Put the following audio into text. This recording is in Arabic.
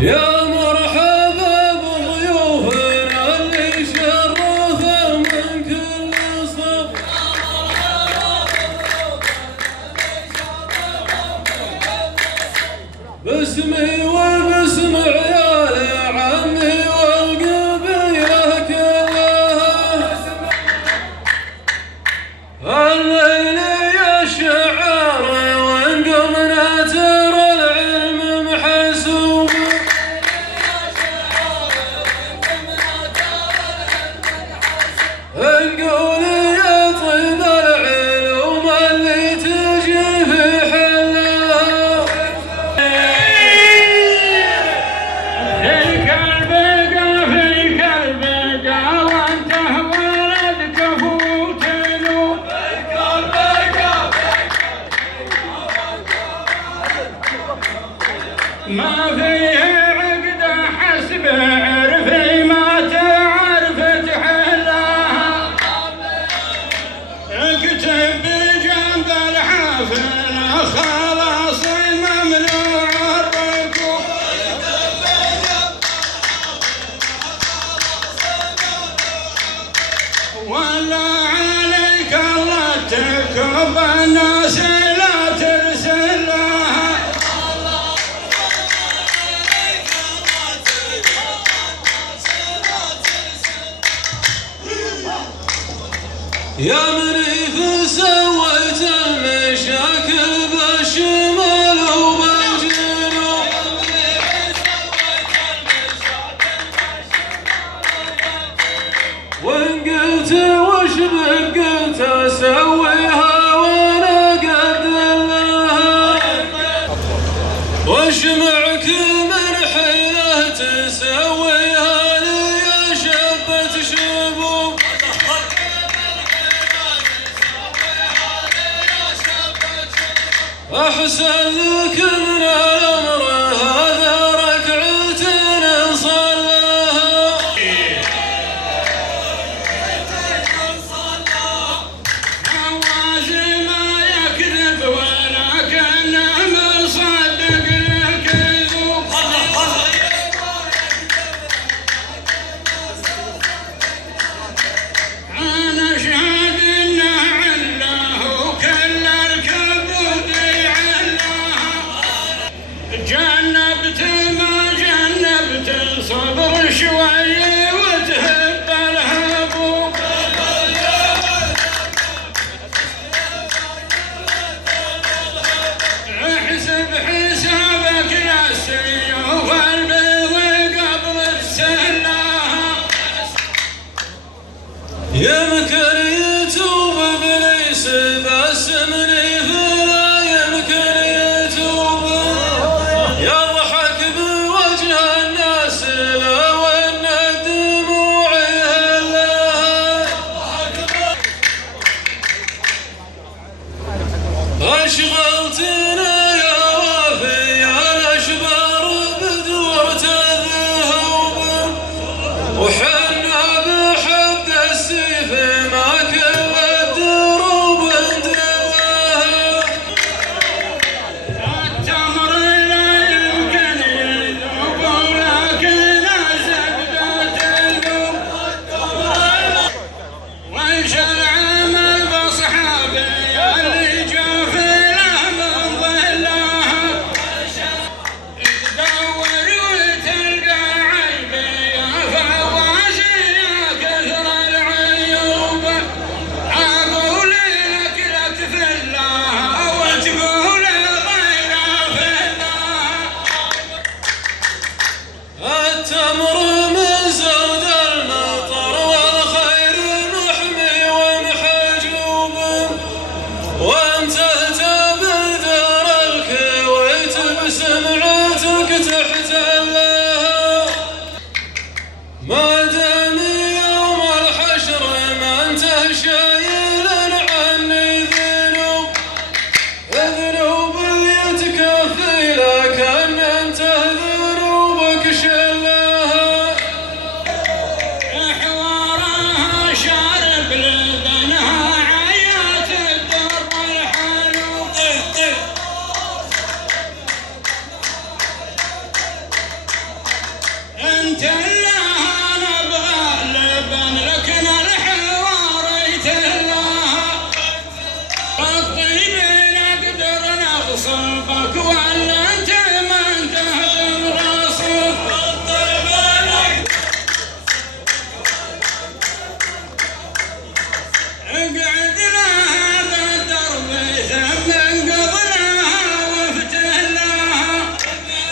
يا مرحبا بضيوفنا اللي شرفوا من كل صف. باسمي وباسم عيال عمي والقبيله كلها، الليل يشعر وانقمنا ترى العلم محسوب. نقول يا طيب العلوم اللي تجي في حلها. فيك البقا فيك البقا وانت ولدك فوتنو. فيك البقا ما فيه عقد حسب عرفي ما تعرف تحلها. اكتب بجنب الحفل خلاص ممنوع الركوب. ولا عليك الله تكب الناس لا ترسلها. يا منيف سويت المشاكل بالشمال وبالجنوب، وإن قلت وش بك قلت أسويها وأنا قد لها. وش معك من حيلة تسويها لي يا شبة شبوب. أحسن لك من الأمر